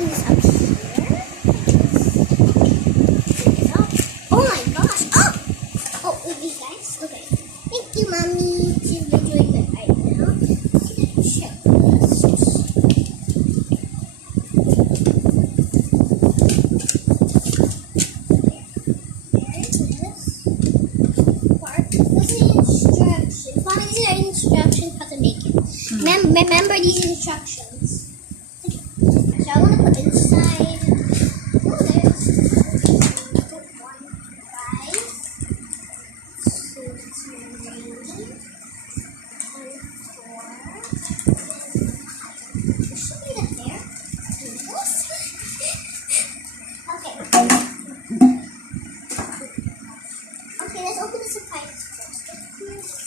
open this up here. Oh my gosh! Oh! Oh, okay, guys. Okay. Thank you, Mommy. She's been doing good right now. Check this. Instructions how to make it. Remember these instructions. So I want to put inside. Oh, there's 1, 5, 2, 3, and 4. There should be that there. Okay. Okay, let's open the surprise first.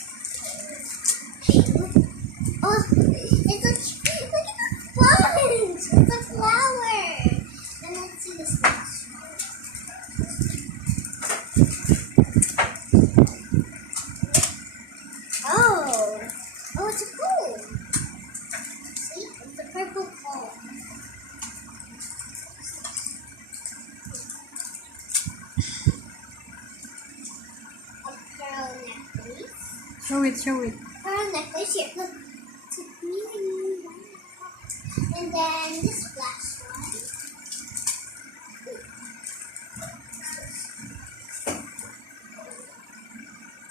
Oh, look at the buns! It's a flower! And let's see this last one. Oh! Oh, it's a pole! See? It's a purple pole. A pearl necklace. Show it. Pearl necklace here. Look. And then this last one.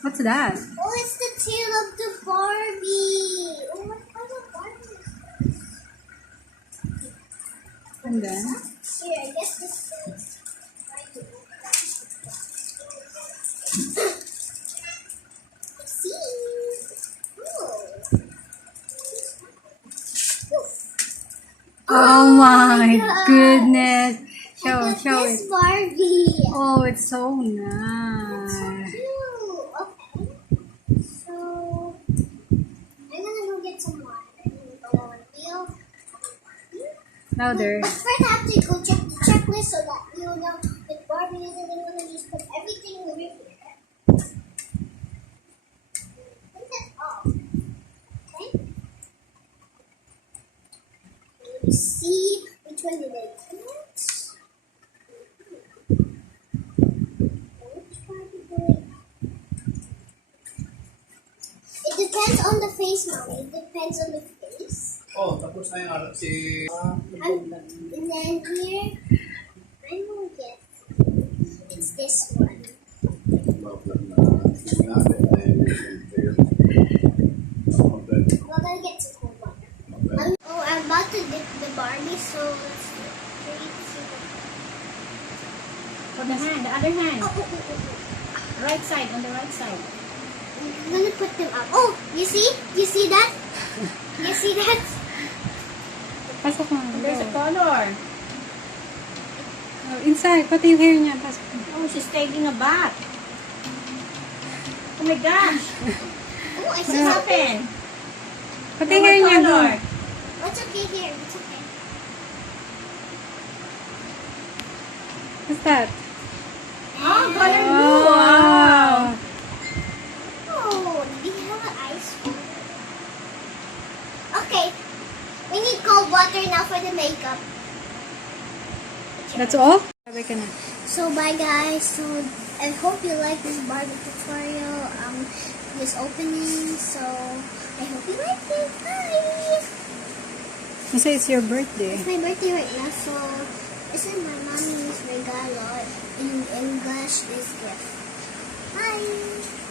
What's that? Oh, it's the tail of the Barbie. Oh, what kind of Barbie is this? And then? Here, I guess this is Let's see. Oh my goodness. Show this it. Barbie. Oh, it's so That's so nice. cute. Okay. So, I'm gonna go get some water. I'm gonna go on the wheel. Louder. But first I have to go check the checklist so that you know if Barbie isn't going to just put everything over here. I think that's all. Okay. Let me see which one did I get. It depends on the face, Mommy. It depends on the face. Oh, tapos na yung harap si... And then here, I will get, it's this one. We're gonna get some cold water. I'm about to dip the Barbie, so let's see. On the hand, the other hand. Oh. Right side, on the right side. I'm gonna put them up. Oh, you see? You see that? You see that? Pasok mo. There's a color. Oh, inside. Pati yung hair niya. Pasok mo. Oh, she's taking a bath. Oh my gosh. Oh, I see What something. happened? Pati yung hair niya. Color. What's okay here? What's okay? What's that? Oh, color blue. Oh, wow. Oh, do we have an ice cream? Okay. We need cold water now for the makeup. That's all? Sabi ka na. So bye guys. So I hope you like this Barbie tutorial. This opening. So I hope you like it. Bye. You say it's your birthday. It's my birthday right now. So this is my mommy's regalo. In English is gift. Bye.